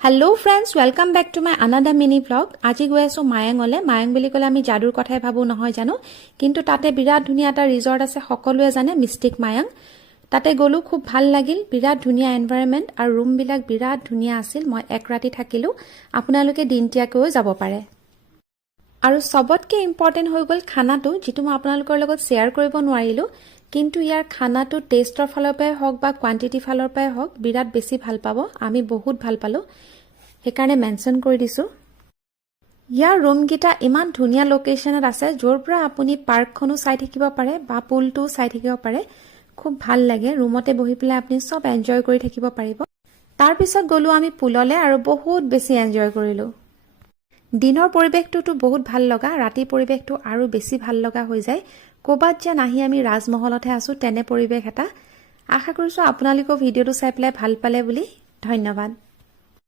hello friends welcome back to my another mini blog আজি গৈ আছো মায়াঙলে মায়াং বুলি ক'লে আমি যাদুৰ কথাই ভাবো নহয় জানো কিন্তু তাতে বিৰাট ধুনিয়া এটা ৰিজৰ্ট আছে সকলোৱে জানে মিষ্টিক মায়াং তাতে গলো খুব ভাল লাগিল বিৰাট ধুনিয়া এনवायरमेंट আৰু ৰুম বিলাক বিৰাট ধুনিয়া আছিল মই এক ৰাতি থাকিলো আপোনালোকে দিনটিয়াকৈ যাব পাৰে আৰু সবতকে ইম্পৰ্টেন্ট হৈ গল খানাটো যেটো মই আপোনালোকৰ লগত শেয়াৰ কৰিব নোৱাৰিলো কিন্তু ইয়াৰ খানাটো টেষ্টৰ ফালৰ পৰাই হওক বা কোৱান্টিটি ফালৰ পৰাই হওক বিৰাট বেছি ভাল পাব আমি বহুত ভাল পালো হেকাৰণে মেনশন কৰি দিছো ইয়াৰ ৰুম গিটা ইমান ধুনিয়া লোকেশনত আছে যৰ পৰা আপুনি পাৰ্কখনো চাই থাকিব পাৰে বা পুলটো চাই থাকিব পাৰে খুব ভাল লাগে ৰুমতে বহি পেলাই আপুনি সব এনজয় কৰি থাকিব পাৰিব তাৰ পিছত গলো আমি পুললে আৰু বহুত বেছি এনজয় কৰিলো দিনৰ পৰিবেশটো বহুত ভাল লগা ৰাতি পৰিবেশটো আৰু বেছি ভাল লগা হৈ যায় কোবাত যে নাহি আমি ৰাজমহলতে আছো তেনে পৰিবেশ এটা আশা কৰিছো আপোনালোকৰ ভিডিওটো চাই পেলাই ভাল পালে বুলি ধন্যবাদ